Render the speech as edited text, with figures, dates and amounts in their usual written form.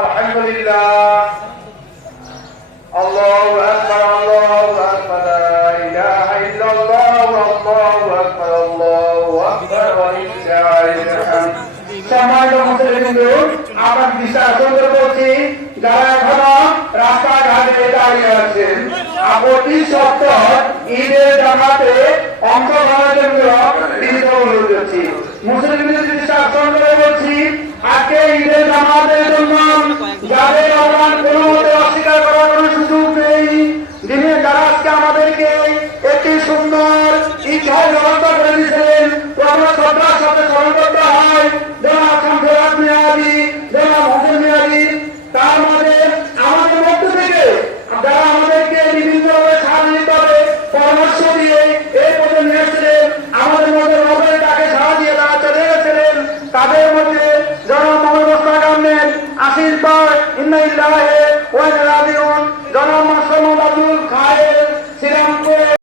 আলহামদুলিল্লাহ, আল্লাহু আকবার, আল্লাহু আকবার, লা ইলাহা ইল্লাল্লাহ, আল্লাহু আকবার, আল্লাহু আকবার, ওয়া লিল্লাহিল হামদ। সম্মানিত মুসলিমবৃন্দ, আমার বিশ্বাস সুন্দর করছি যারা এখনো রাস্তাঘাটে দাঁড়িয়ে আছেন, অতি সত্তর ঈদের জামাতে অংশগ্রহণের জন্য বিনীত অনুরোধ করছি। মুসলিমদের বিশ্বাস সুন্দর করছি আজকে ঈদের জামাতের জন্য যাদের অবদান কোনো মতে অস্বীকার করার কোনো সুযোগ নেই। যিনি যারা আজকে আমাদেরকে একটি সুন্দর ঈদের ব্যবস্থা করে দিয়েছিলেন, তো আমরা শ্রদ্ধার সাথে স্মরণ করতে হয় জনাব শামসুল মিয়াদি, জনাব হোসেন মিয়াদি। তার মধ্যে আমাদের মধ্য থেকে যারা আমাদেরকে বিভিন্নভাবে শারীরিকভাবে পরামর্শ দিয়ে এই পর্যন্ত নিয়ে এসেছিলেন, আমাদের মধ্যে রবের তাকে সাড়া দিয়ে তারা চলে গেছিলেন, তাদের মধ্যে জনাব মোহাম্মদ মোস্তাক আহমেদ, আশিস পার, ইন্না লিল্লাহি ওয়া ইন্না ইলাইহি রাজিউন,